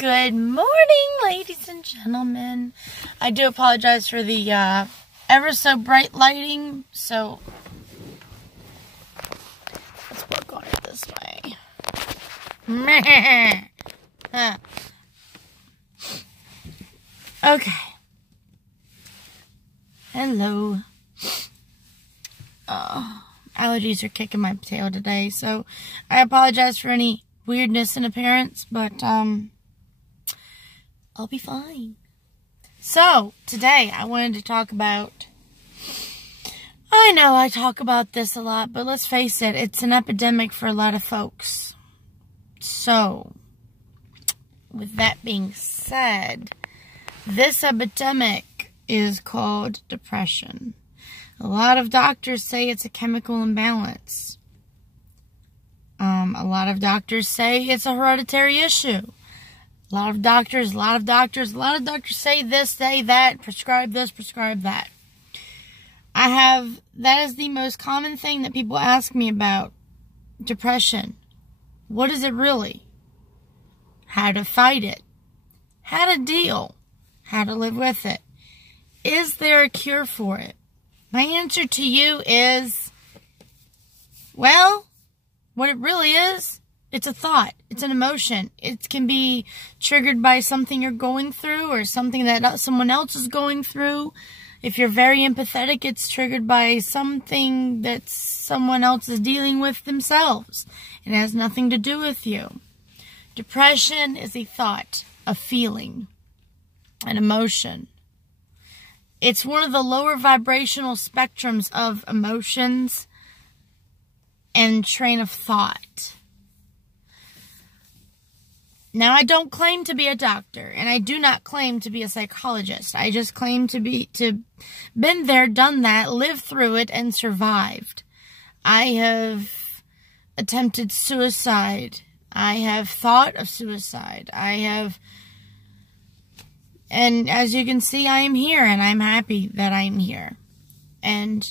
Good morning, ladies and gentlemen. I do apologize for the ever so bright lighting, so let's work on it this way. Okay. Hello. Allergies are kicking my tail today, so I apologize for any weirdness in appearance, but I'll be fine. So, today I wanted to talk about, I know I talk about this a lot, but let's face it, it's an epidemic for a lot of folks. So, with that being said, this epidemic is called depression. A lot of doctors say it's a chemical imbalance. A lot of doctors say it's a hereditary issue. A lot of doctors say this, say that, prescribe this, prescribe that. That is the most common thing that people ask me about depression. What is it really? How to fight it. How to deal. How to live with it. Is there a cure for it? My answer to you is, well, what it really is, it's a thought. It's an emotion. It can be triggered by something you're going through or something that someone else is going through. If you're very empathetic, it's triggered by something that someone else is dealing with themselves. It has nothing to do with you. Depression is a thought, a feeling, an emotion. It's one of the lower vibrational spectrums of emotions and train of thought. Now, I don't claim to be a doctor, and I do not claim to be a psychologist. I just claim to been there, done that, lived through it, and survived. I have attempted suicide. I have thought of suicide. And as you can see, I am here, and I'm happy that I'm here. And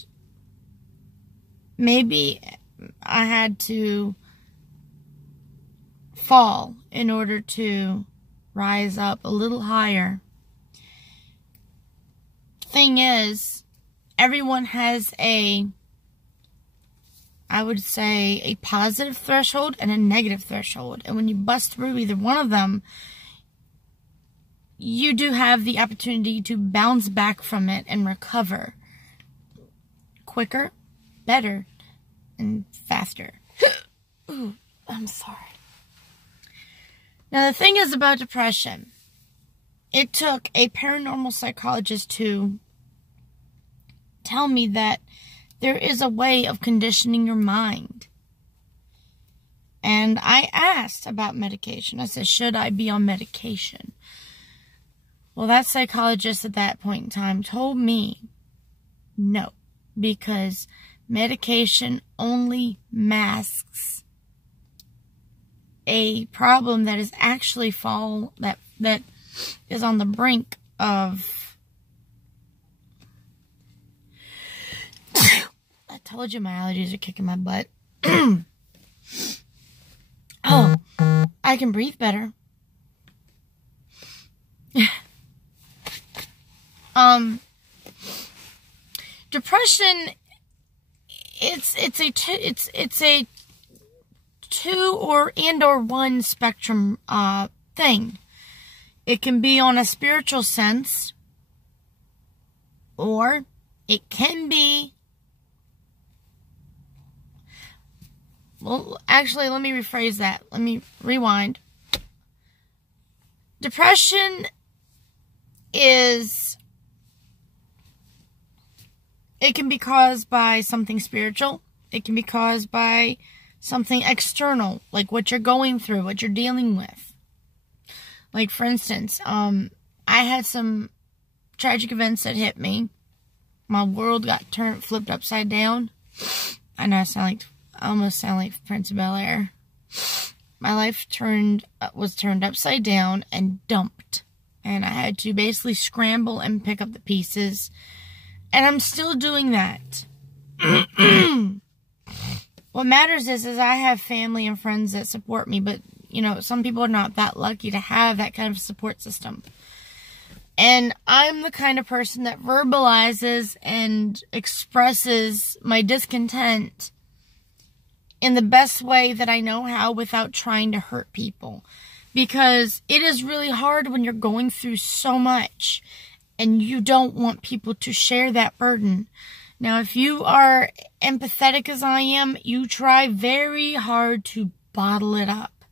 maybe I had to fall in order to rise up a little higher. Thing is, everyone has I would say, a positive threshold and a negative threshold. And when you bust through either one of them, you do have the opportunity to bounce back from it and recover quicker, better, and faster. Ooh, I'm sorry. Now, the thing is about depression, it took a paranormal psychologist to tell me that there is a way of conditioning your mind. And I asked about medication. I said, should I be on medication? Well, that psychologist at that point in time told me no, because medication only masks a problem that is actually that is on the brink of. I told you my allergies are kicking my butt. Oh, I can breathe better. Depression, it's a two or one spectrum thing. It can be on a spiritual sense, or it can be, well, actually, let me rephrase that. Let me rewind. Depression it can be caused by something spiritual. It can be caused by something external, like what you're going through, what you're dealing with. Like, for instance, I had some tragic events that hit me. My world got flipped upside down. I know I almost sound like Prince of Bel-Air. My life was turned upside down and dumped. And I had to basically scramble and pick up the pieces. And I'm still doing that. What matters is I have family and friends that support me, but some people are not that lucky to have that kind of support system. And I'm the kind of person that verbalizes and expresses my discontent in the best way that I know how without trying to hurt people. Because it is really hard when you're going through so much and you don't want people to share that burden. Now, if you are empathetic as I am, you try very hard to bottle it up.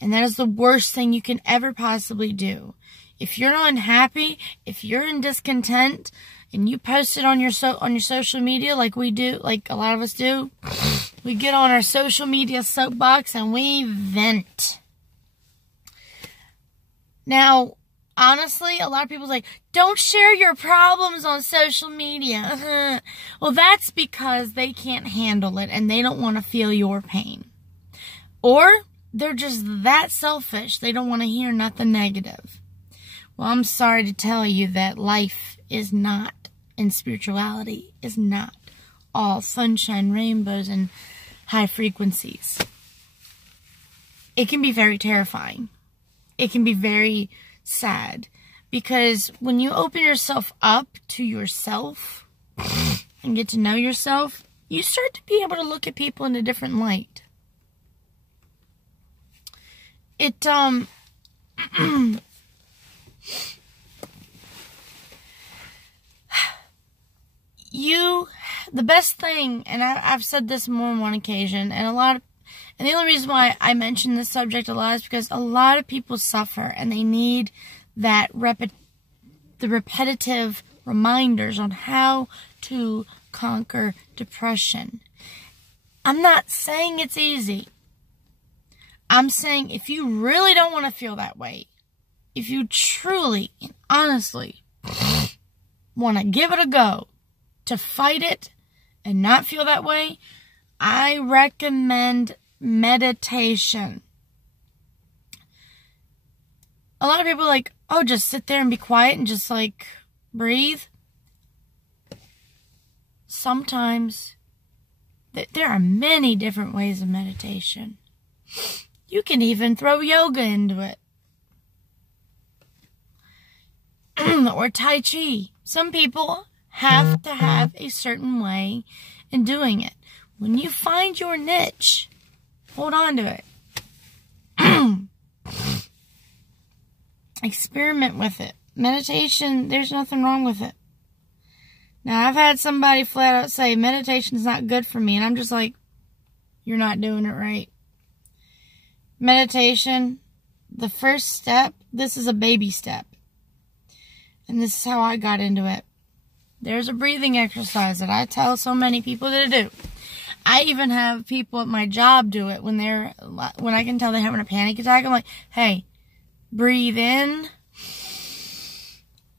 And that is the worst thing you can ever possibly do. If you're not unhappy, if you're in discontent, and you post it on your social media like we do, like a lot of us do, we get on our social media soapbox and we vent. Now, honestly, a lot of people say, don't share your problems on social media. Well, that's because they can't handle it and they don't want to feel your pain. Or they're just that selfish. They don't want to hear nothing negative. Well, I'm sorry to tell you that life is not, and spirituality is not all sunshine, rainbows, and high frequencies. It can be very terrifying. It can be very sad. Because when you open yourself up to yourself and get to know yourself, you start to be able to look at people in a different light. The best thing, and I've said this more on one occasion, and the only reason why I mention this subject a lot is because a lot of people suffer, and they need the repetitive reminders on how to conquer depression. I'm not saying it's easy. I'm saying if you really don't want to feel that way, if you truly and honestly want to give it a go, to fight it and not feel that way, I recommend meditation. A lot of people are like, oh, just sit there and be quiet and just like breathe. Sometimes there are many different ways of meditation. You can even throw yoga into it. Or Tai Chi. Some people have to have a certain way in doing it. When you find your niche, hold on to it. Experiment with it. Meditation, there's nothing wrong with it. Now, I've had somebody flat out say, meditation's not good for me. And I'm just like, you're not doing it right. Meditation, the first step, this is a baby step. And this is how I got into it. There's a breathing exercise that I tell so many people to do. I even have people at my job do it when I can tell they're having a panic attack. I'm like, hey, breathe in,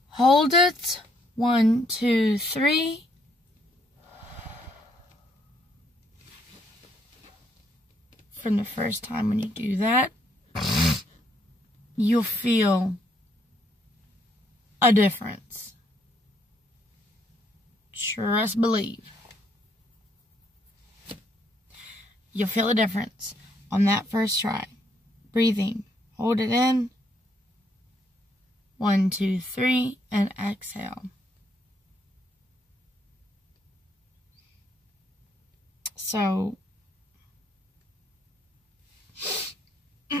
hold it, 1, 2, 3. From the first time when you do that, you'll feel a difference. Trust, believe. You'll feel a difference on that first try. Breathing. Hold it in. 1, 2, 3, and exhale. So, with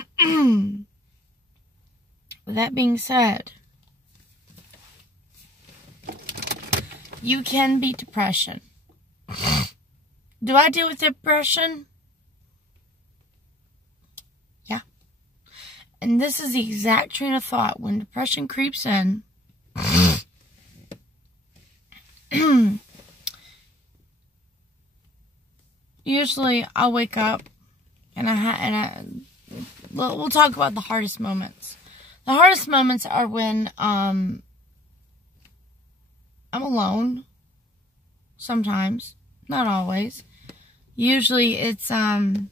that being said, you can beat depression. Do I deal with depression? Yeah. And this is the exact train of thought. When depression creeps in, usually I'll wake up and we'll talk about the hardest moments. The hardest moments are when I'm alone. Sometimes, not always. Usually it's when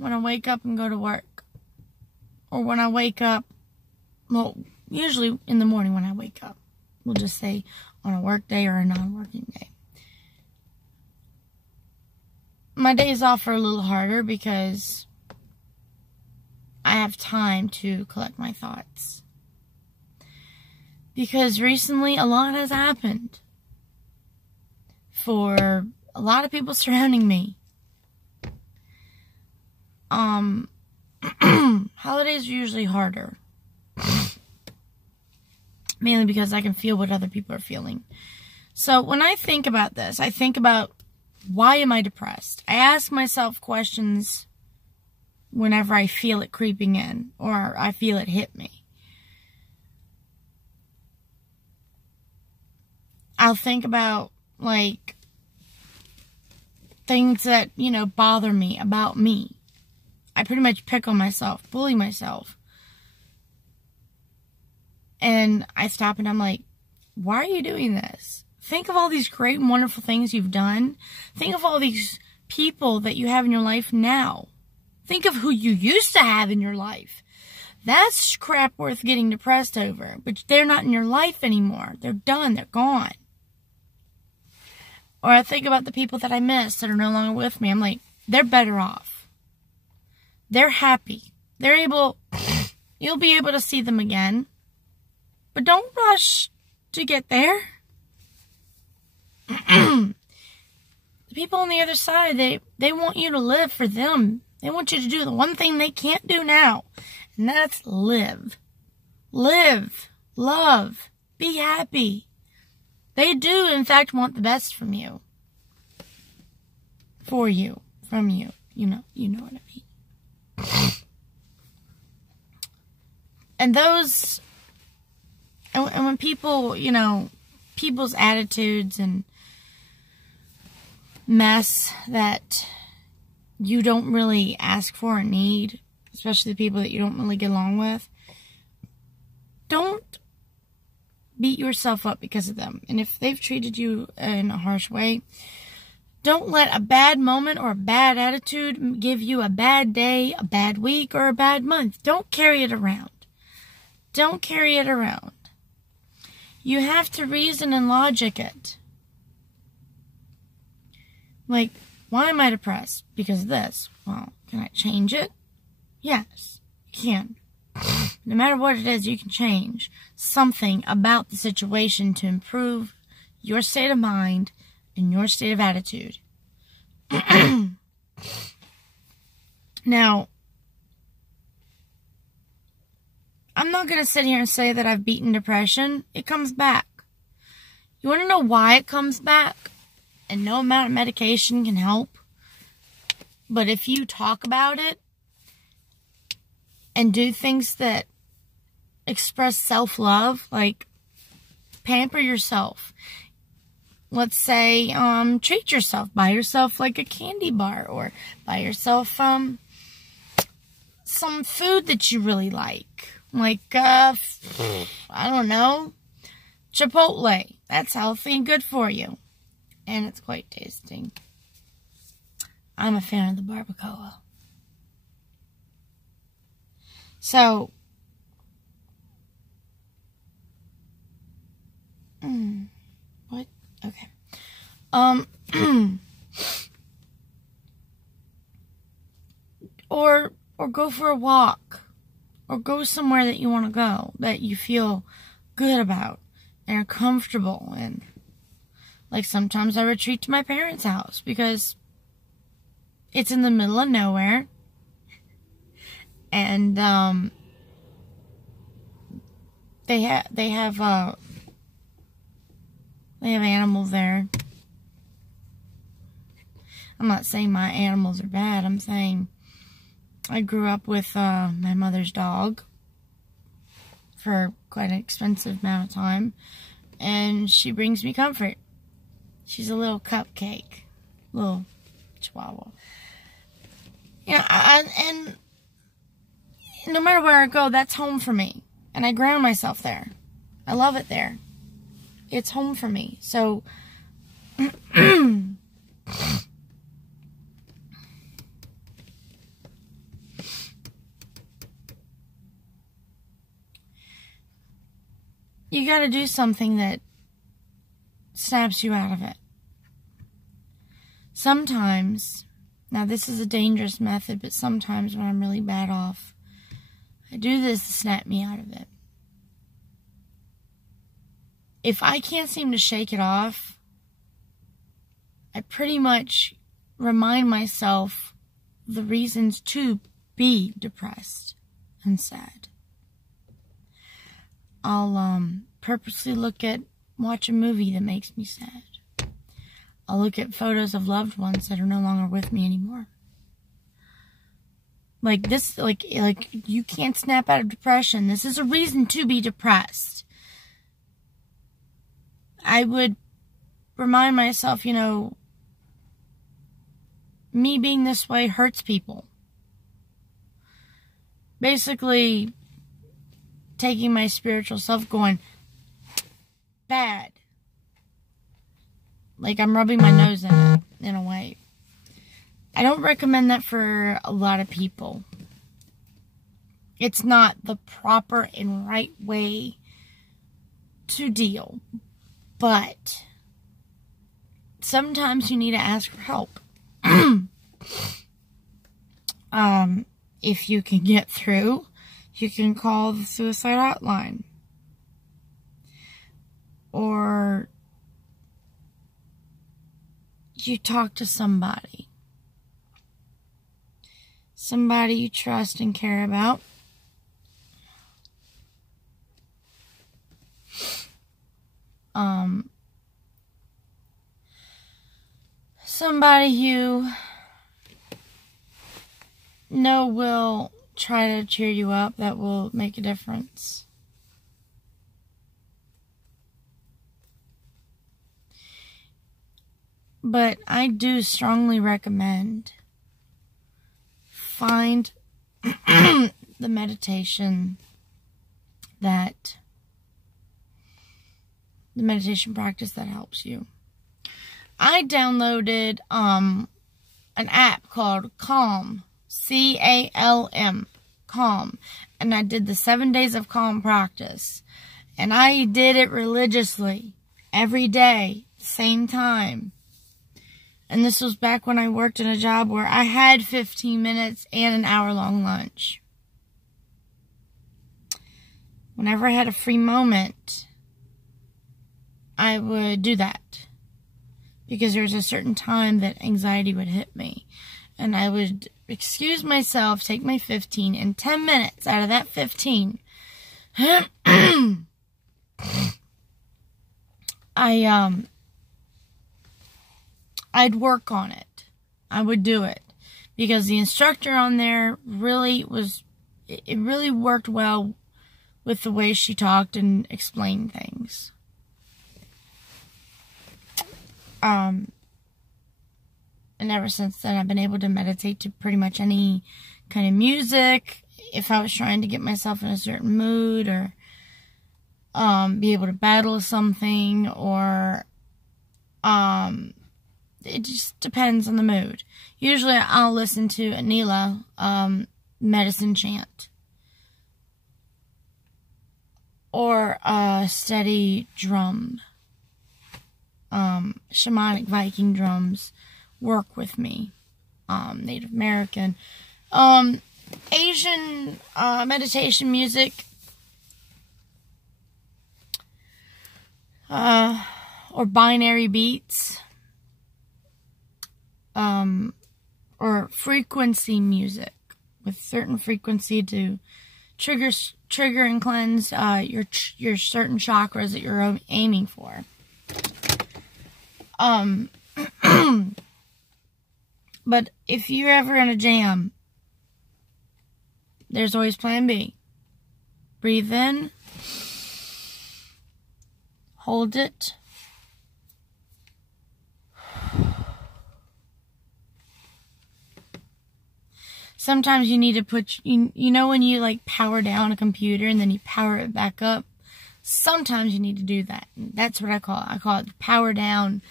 I wake up and go to work, or when I wake up, well, usually in the morning when I wake up. We'll just say on a work day or a non-working day. my days off are a little harder because I have time to collect my thoughts. Because recently a lot has happened for a lot of people surrounding me. Holidays are usually harder. Mainly because I can feel what other people are feeling. So when I think about this, I think about, why am I depressed? I ask myself questions whenever I feel it creeping in, or I feel it hit me. I'll think about, like, things that, bother me about me. I pretty much pick on myself, bully myself. And I stop and I'm like, why are you doing this? Think of all these great and wonderful things you've done. Think of all these people that you have in your life now. Think of who you used to have in your life. That's crap worth getting depressed over. But they're not in your life anymore. They're done. They're gone. Or I think about the people that I miss that are no longer with me. I'm like, they're better off. They're happy. You'll be able to see them again. But don't rush to get there. The people on the other side, they want you to live for them. They want you to do the one thing they can't do now. And that's live. Live. Love. Be happy. They do, in fact, want the best from you. For you. From you. You know what I mean. And those... And when people, people's attitudes and mess that you don't really ask for or need, especially the people that you don't really get along with, don't beat yourself up because of them. And if they've treated you in a harsh way, don't let a bad moment or a bad attitude give you a bad day, a bad week, or a bad month. Don't carry it around. Don't carry it around. You have to reason and logic it. Like, why am I depressed? Because of this. Well, can I change it? Yes, you can. No matter what it is, you can change something about the situation to improve your state of mind and your state of attitude. Now, I'm not going to sit here and say that I've beaten depression. It comes back. You want to know why it comes back? And no amount of medication can help. But if you talk about it and do things that express self-love, like pamper yourself. Let's say, treat yourself. Buy yourself like a candy bar, or buy yourself some food that you really like. Like, I don't know, Chipotle. That's healthy and good for you. And it's quite tasty. I'm a fan of the barbacoa. So, what? Okay. Or go for a walk. Or go somewhere that you want to go, that you feel good about and are comfortable in. Like, sometimes I retreat to my parents' house because it's in the middle of nowhere. And they have animals there. I'm not saying my animals are bad. I'm saying I grew up with my mother's dog for quite an expensive amount of time, and she brings me comfort. She's a little cupcake, little chihuahua. And no matter where I go, that's home for me, and I ground myself there. I love it there. It's home for me. So, you gotta do something that snaps you out of it. Sometimes Now, this is a dangerous method, but sometimes when I'm really bad off, I do this to snap me out of it. If I can't seem to shake it off, I pretty much remind myself the reasons to be depressed and sad. I'll purposely watch a movie that makes me sad. I'll look at photos of loved ones that are no longer with me anymore. Like this, like you can't snap out of depression. This is a reason to be depressed. I would remind myself, you know, me being this way hurts people. Basically, taking my spiritual self going, bad. Like I'm rubbing my nose in it, in a way. I don't recommend that for a lot of people. It's not the proper and right way to deal. But sometimes you need to ask for help. If you can get through, you can call the suicide hotline. Or you talk to somebody. Somebody you trust and care about. Somebody you know will try to cheer you up, that will make a difference. But I do strongly recommend find the meditation practice that helps you. I downloaded an app called Calm, C-A-L-M, Calm, and I did the 7 days of Calm practice, and I did it religiously every day, same time. And this was back when I worked in a job where I had 15 minutes and an hour-long lunch. Whenever I had a free moment, I would do that. Because there was a certain time that anxiety would hit me. And I would excuse myself, take my 15, and 10 minutes out of that 15, I'd work on it. I would do it. Because the instructor on there really worked well with the way she talked and explained things. And ever since then, I've been able to meditate to pretty much any kind of music. If I was trying to get myself in a certain mood, or be able to battle something, or it just depends on the mood. Usually, I'll listen to Anila medicine chant, or a steady drum. Shamanic Viking drums work with me. Native American. Asian meditation music. Or binary beats. Or frequency music. With certain frequency to trigger and cleanse your certain chakras that you're aiming for. But if you're ever in a jam, there's always plan B. Breathe in. Hold it. Sometimes you need to put, you know when you like power down a computer and then you power it back up? Sometimes you need to do that. That's what I call it. I call it the power down.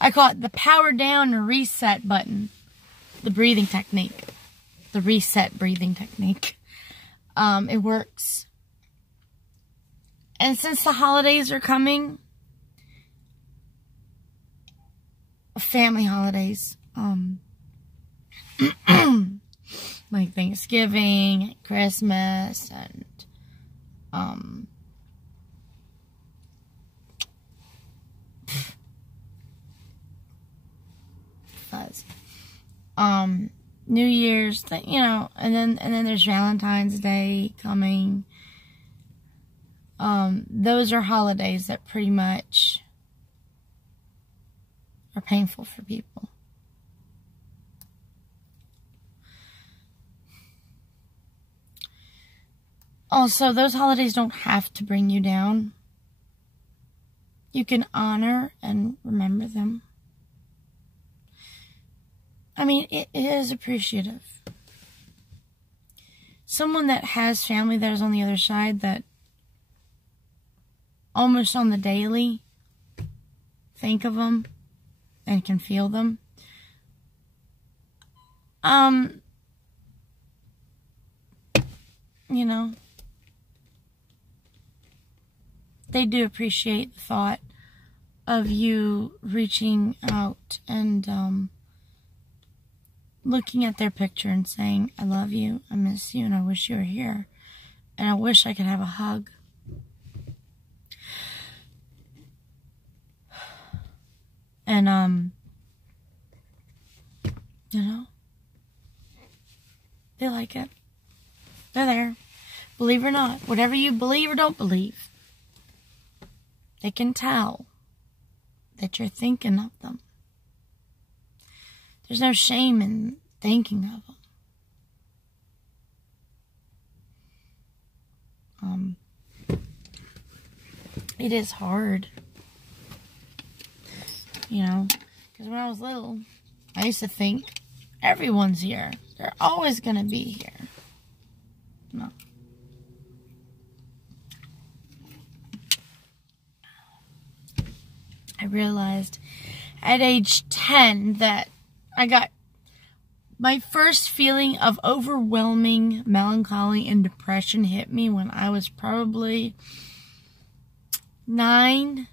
I call it the power down and reset button. The breathing technique. The reset breathing technique. It works. And since the holidays are coming, family holidays, like Thanksgiving, Christmas, and fuzz. New Year's, you know, and then there's Valentine's Day coming. Those are holidays that pretty much are painful for people. Also, those holidays don't have to bring you down. You can honor and remember them. I mean, it is appreciative. Someone that has family that is on the other side that almost on the daily think of them and can feel them. You know, they do appreciate the thought of you reaching out and looking at their picture and saying, I love you, I miss you, and I wish you were here. And I wish I could have a hug. And, you know, they like it. They're there. Believe it or not, whatever you believe or don't believe, they can tell that you're thinking of them. There's no shame in thinking of them. It is hard. You know, because when I was little, I used to think everyone's here. They're always going to be here. No. I realized at age 10 that I got my first feeling of overwhelming melancholy and depression hit me when I was probably 9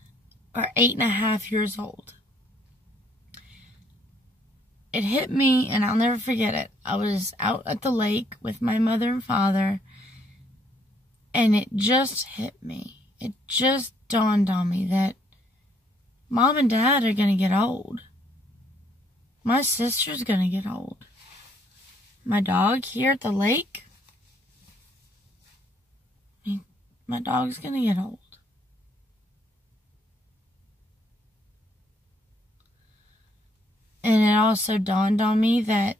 or 8.5 years old. It hit me, and I'll never forget it. I was out at the lake with my mother and father, and it just hit me. It just dawned on me that Mom and Dad are going to get old. My sister's going to get old. My dog here at the lake, my dog's going to get old. And it also dawned on me that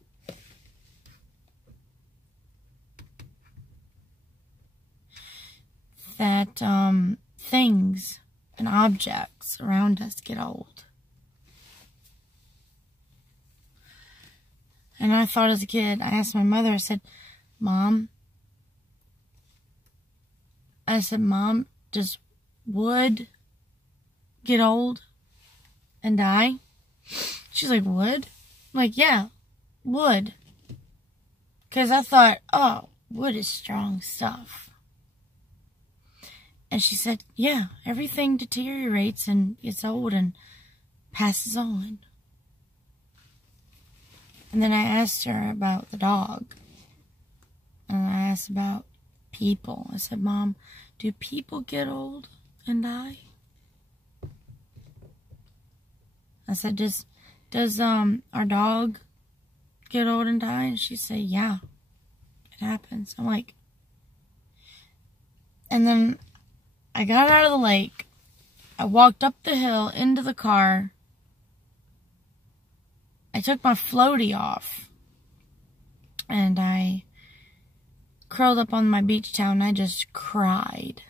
things and objects around us get old. And I thought as a kid, I asked my mother, I said, Mom, does wood get old and die? She's like, wood? I'm like, yeah, wood. Because I thought, oh, wood is strong stuff. And she said, yeah, everything deteriorates and gets old and passes on. And then I asked her about the dog. And I asked about people. I said, Mom, do people get old and die? I said, does our dog get old and die? And she said, yeah, it happens. I'm like, and then I got out of the lake. I walked up the hill into the car. I took my floaty off. And I curled up on my beach towel and I just cried.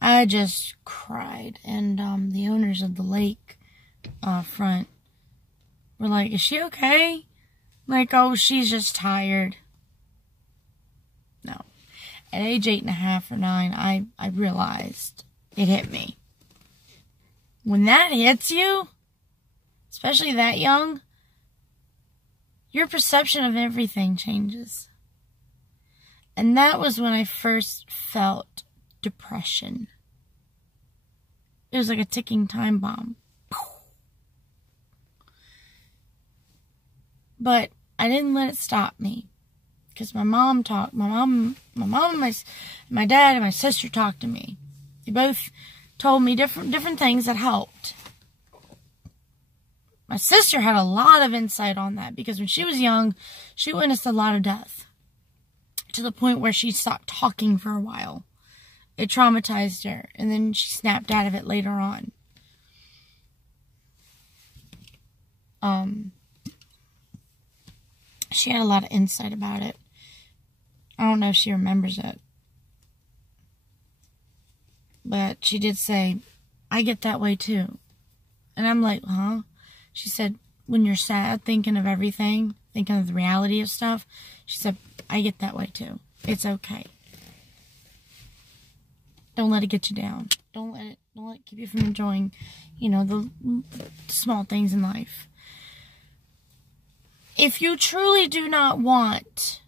I just cried. And the owners of the lake front were like, is she okay? Like, oh, she's just tired. No. At age 8.5 or 9, I realized it hit me. When that hits you, especially that young, your perception of everything changes. And that was when I first felt depression. It was like a ticking time bomb. But I didn't let it stop me. Because my mom, and my dad and my sister talked to me. They both told me different things that helped. My sister had a lot of insight on that because when she was young, she witnessed a lot of death. To the point where she stopped talking for a while. It traumatized her. And then she snapped out of it later on. She had a lot of insight about it. I don't know if she remembers it. But she did say, I get that way too. And I'm like, huh? She said, when you're sad, thinking of everything, thinking of the reality of stuff, she said, I get that way too. It's okay. Don't let it get you down. Don't let it keep you from enjoying, the small things in life. If you truly do not want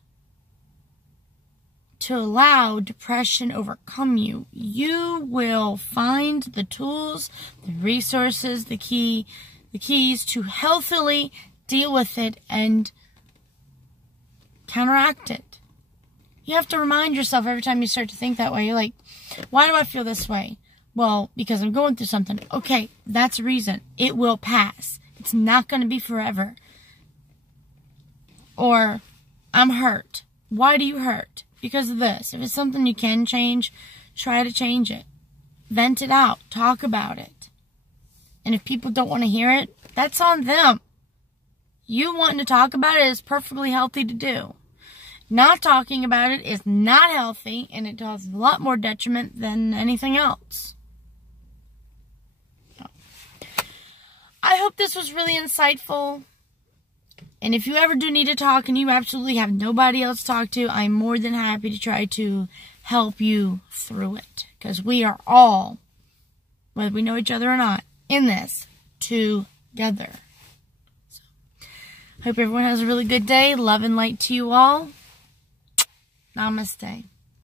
to allow depression overcome you, you will find the tools, the resources, the keys to healthily deal with it and counteract it. You have to remind yourself every time you start to think that way. You're like, why do I feel this way? Well, because I'm going through something. Okay, that's a reason. It will pass. It's not going to be forever. Or, I'm hurt. Why do you hurt? Because of this. If it's something you can change, try to change it. Vent it out. Talk about it. And if people don't want to hear it, that's on them. You wanting to talk about it is perfectly healthy to do. Not talking about it is not healthy, and it does a lot more detriment than anything else. I hope this was really insightful. And if you ever do need to talk and you absolutely have nobody else to talk to, I'm more than happy to try to help you through it. Because we are all, whether we know each other or not, in this together. So, hope everyone has a really good day. Love and light to you all. Namaste.